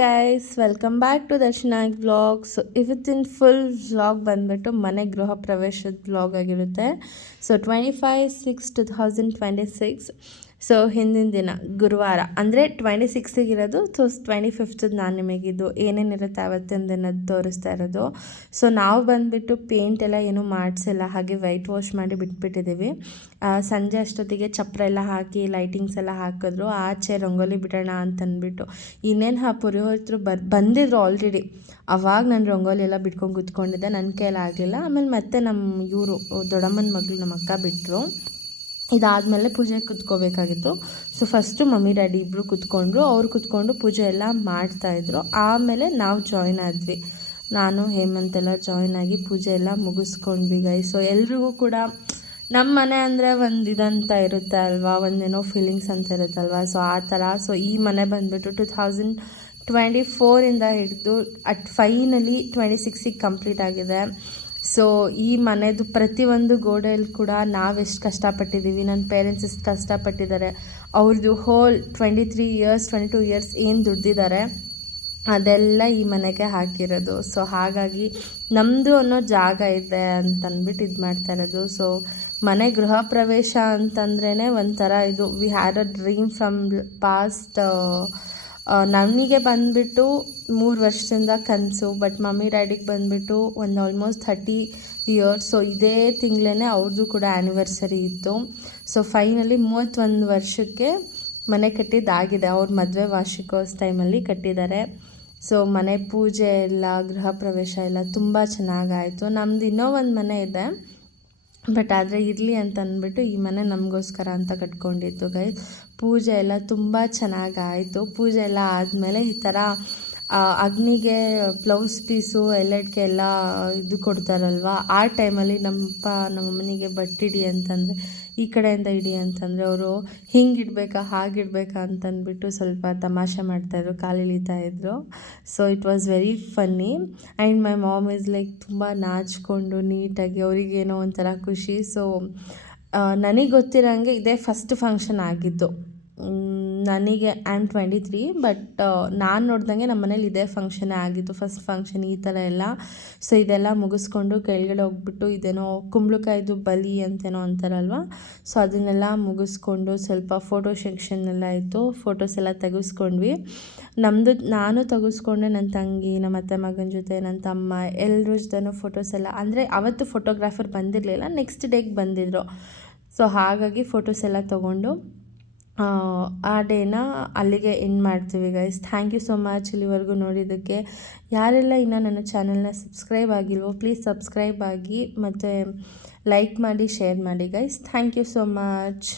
Guys, welcome back to Darshanag vlog. So ಇವತ್ತಿನ full vlog ಬಂದ್ಬಿಟ್ಟು ಮನೆ ಗೃಹ ಪ್ರವೇಶದ ವ್ಲಾಗ್ ಆಗಿರುತ್ತೆ. ಸೊ 25/6/2026. ಸೊ ಹಿಂದಿನ ದಿನ ಗುರುವಾರ ಅಂದರೆ 26ಇರೋದು. ಸೊ 25th ನಾನು ನಿಮಗಿದು ಏನೇನಿರುತ್ತೆ ಆವತ್ತಿನ ದಿನದ ತೋರಿಸ್ತಾ ಇರೋದು. ಸೊ ನಾವು ಬಂದುಬಿಟ್ಟು ಪೇಂಟ್ ಎಲ್ಲ ಏನೂ ಮಾಡಿಸಿಲ್ಲ, ಹಾಗೆ ವೈಟ್ ವಾಶ್ ಮಾಡಿ ಬಿಟ್ಬಿಟ್ಟಿದ್ದೀವಿ. ಸಂಜೆ ಅಷ್ಟೊತ್ತಿಗೆ ಚಪ್ರ ಎಲ್ಲ ಹಾಕಿ ಲೈಟಿಂಗ್ಸ್ ಎಲ್ಲ ಹಾಕಿದ್ರು. ಆಚೆ ರಂಗೋಲಿ ಬಿಡೋಣ ಅಂತಂದ್ಬಿಟ್ಟು ಇನ್ನೇನು ಪುರೋಹಿತರು ಬಂದಿದ್ರು ಆಲ್ರೆಡಿ. ಅವಾಗ ನಾನು ರಂಗೋಲಿ ಎಲ್ಲ ಬಿಟ್ಕೊಂಡು ಕೂತ್ಕೊಂಡಿದ್ದೆ, ನನ್ನ ಕೈಲಾಗಲಿಲ್ಲ. ಆಮೇಲೆ ಮತ್ತೆ ನಮ್ಮ ಇವರು ದೊಡ್ಡಮ್ಮನ ಮಗಳು ನಮ್ಮ ಅಕ್ಕ ಬಿಟ್ಟರು. ಇದಾದಮೇಲೆ ಪೂಜೆಗೆ ಕುತ್ಕೋಬೇಕಾಗಿತ್ತು. ಸೊ ಫಸ್ಟು ಮಮ್ಮಿ ಡ್ಯಾಡಿ ಇಬ್ಬರು ಕುತ್ಕೊಂಡ್ರು. ಅವ್ರು ಕುತ್ಕೊಂಡು ಪೂಜೆ ಎಲ್ಲ ಮಾಡ್ತಾಯಿದ್ರು. ಆಮೇಲೆ ನಾವು ಜಾಯ್ನ್ ಆದ್ವಿ. ನಾನು ಹೇಮಂತ್ ಎಲ್ಲ ಜಾಯ್ನ್ ಆಗಿ ಪೂಜೆ ಎಲ್ಲ ಮುಗಿಸ್ಕೊಂಡ್ವಿ ಗೈಸ್. ಸೊ ಎಲ್ರಿಗೂ ಕೂಡ ನಮ್ಮ ಮನೆ ಅಂದರೆ ಒಂದು ಇದಂತ ಇರುತ್ತೆ ಅಲ್ವಾ, ಒಂದೇನೋ ಫೀಲಿಂಗ್ಸ್ ಅಂತ ಇರುತ್ತಲ್ವ. ಸೊ ಆ ಥರ. ಸೊ ಈ ಮನೆ ಬಂದುಬಿಟ್ಟು 2024ಇಂದ ಹಿಡಿದು ಫೈನಲಿ 26ಗೆ ಕಂಪ್ಲೀಟ್ ಆಗಿದೆ. ಸೊ ಈ ಮನೆದು ಪ್ರತಿಯೊಂದು ಗೋಡೆಯಲ್ಲಿ ಕೂಡ ನಾವೆಷ್ಟು ಕಷ್ಟಪಟ್ಟಿದ್ದೀವಿ, ನನ್ನ ಪೇರೆಂಟ್ಸ್ ಎಷ್ಟು ಕಷ್ಟಪಟ್ಟಿದ್ದಾರೆ, ಅವ್ರದ್ದು ಹೋಲ್ 22 ಇಯರ್ಸ್ ಏನು ದುಡ್ದಿದ್ದಾರೆ ಅದೆಲ್ಲ ಈ ಮನೆಗೆ ಹಾಕಿರೋದು. ಸೊ ಹಾಗಾಗಿ ನಮ್ಮದು ಅನ್ನೋ ಜಾಗ ಇದೆ ಅಂತಂದ್ಬಿಟ್ಟು ಇದು ಮಾಡ್ತಾ ಇರೋದು. ಸೊ ಮನೆ ಗೃಹ ಪ್ರವೇಶ ಅಂತಂದ್ರೇ ಒಂಥರ ಇದು we had a dream from past. ನನಗೆ ಬಂದುಬಿಟ್ಟು 3 ವರ್ಷದಿಂದ ಕನಸು, ಬಟ್ ಮಮ್ಮಿ ಡ್ಯಾಡಿಗೆ ಬಂದುಬಿಟ್ಟು ಒಂದು ಆಲ್ಮೋಸ್ಟ್ 30 ಇಯರ್ಸ್. ಸೊ ಇದೇ ತಿಂಗಳೇ ಅವ್ರದ್ದು ಕೂಡ ಆ್ಯನಿವರ್ಸರಿ ಇತ್ತು. ಸೊ ಫೈನಲಿ 31 ವರ್ಷಕ್ಕೆ ಮನೆ ಕಟ್ಟಿದ್ದಾಗಿದೆ. ಅವ್ರ ಮದುವೆ ವಾರ್ಷಿಕೋತ್ಸವ ಟೈಮಲ್ಲಿ ಕಟ್ಟಿದ್ದಾರೆ. ಸೊ ಮನೆ ಪೂಜೆ ಎಲ್ಲ ಗೃಹ ಪ್ರವೇಶ ಎಲ್ಲ ತುಂಬ ಚೆನ್ನಾಗಾಯಿತು. ನಮ್ಮದು ಇನ್ನೂ ಒಂದು ಮನೆ ಇದೆ, ಬಟ್ ಆದರೆ ಇರಲಿ ಅಂತ ಅಂದ್ಬಿಟ್ಟು ಈ ಮನೆ ನಮಗೋಸ್ಕರ ಅಂತ ಕಟ್ಕೊಂಡಿದ್ದು ಗೈಸ್. ಪೂಜೆ ಎಲ್ಲ ತುಂಬ ಚೆನ್ನಾಗಾಯಿತು. ಪೂಜೆ ಎಲ್ಲ ಆದಮೇಲೆ ಈ ಥರ ಅಗ್ನಿಗೆ ಬ್ಲೌಸ್ ಪೀಸು ಎಲ್ಲದಕ್ಕೆ ಎಲ್ಲ ಇದು ಕೊಡ್ತಾರಲ್ವ, ಆ ಟೈಮಲ್ಲಿ ನಮ್ಮಮ್ಮನಿಗೆ ಬಟ್ಟಿಡಿ ಅಂತಂದರೆ, ಈ ಕಡೆಯಿಂದ ಇಡಿ ಅಂತಂದರೆ ಅವರು ಹಿಂಗಿಡ್ಬೇಕಾ ಹಾಗಿಡ್ಬೇಕಾ ಅಂತಂದ್ಬಿಟ್ಟು ಸ್ವಲ್ಪ ತಮಾಷೆ ಮಾಡ್ತಾಯಿದ್ರು, ಕಾಲಿಳಿತಾಯಿದ್ರು. So it was very funny. And my mom is like ತುಂಬ ನಾಚಿಕೊಂಡು ನೀಟಾಗಿ, ಅವರಿಗೇನೋ ಒಂಥರ ಖುಷಿ. ಸೊ ನನಗೆ ಗೊತ್ತಿರೋಂಗೆ ಇದೇ ಫಸ್ಟ್ ಫಂಕ್ಷನ್ ಆಗಿದ್ದು ನನಗೆ. ಐ ಆಮ್ 23, ಬಟ್ ನಾನು ನೋಡ್ದಂಗೆ ನಮ್ಮ ಮನೇಲಿ ಇದೇ ಫಂಕ್ಷನ್ನೇ ಆಗಿದ್ದು, ಫಸ್ಟ್ ಫಂಕ್ಷನ್ ಈ ಥರ ಎಲ್ಲ. ಸೊ ಇದೆಲ್ಲ ಮುಗಿಸ್ಕೊಂಡು ಕೆಳಗಡೆ ಹೋಗ್ಬಿಟ್ಟು ಇದೇನೋ ಕುಂಬಳಕಾಯ್ದು ಬಲಿ ಅಂತೇನೋ ಅಂತಾರಲ್ವ, ಸೊ ಅದನ್ನೆಲ್ಲ ಮುಗಿಸ್ಕೊಂಡು ಸ್ವಲ್ಪ ಫೋಟೋ ಸೆಕ್ಷನ್ ಎಲ್ಲ ಇತ್ತು, ಫೋಟೋಸ್ ಎಲ್ಲ ತೆಗೆಸ್ಕೊಂಡ್ವಿ. ನಾನು ತೆಗೆಸ್ಕೊಂಡೆ, ನನ್ನ ತಂಗಿ, ನಮ್ಮ ಅತ್ತೆ ಮಗನ ಜೊತೆ, ನನ್ನ ತಮ್ಮ ಎಲ್ಲರ ಜೊತೆನೂ ಫೋಟೋಸ್ ಎಲ್ಲ. ಅಂದರೆ ಅವತ್ತು ಫೋಟೋಗ್ರಾಫರ್ ಬಂದಿರಲಿಲ್ಲ, ನೆಕ್ಸ್ಟ್ ಡೇಗೆ ಬಂದಿದ್ದರು. ಸೊ ಹಾಗಾಗಿ ಫೋಟೋಸ್ ಎಲ್ಲ ತೊಗೊಂಡು ಆ ಡೇನ ಅಲ್ಲಿಗೆ ಎಂಡ್ ಮಾಡ್ತೀವಿ guys. Thank you so much ಇಲ್ಲಿವರೆಗೂ ನೋಡಿದ್ದಕ್ಕೆ. ಯಾರೆಲ್ಲ ಇನ್ನೂ ನನ್ನ ಚಾನಲ್ನ ಸಬ್ಸ್ಕ್ರೈಬ್ ಆಗಿಲ್ವೋ ಪ್ಲೀಸ್ ಸಬ್ಸ್ಕ್ರೈಬ್ ಆಗಿ, ಮತ್ತು ಲೈಕ್ ಮಾಡಿ, ಶೇರ್ ಮಾಡಿ guys. Thank you so much.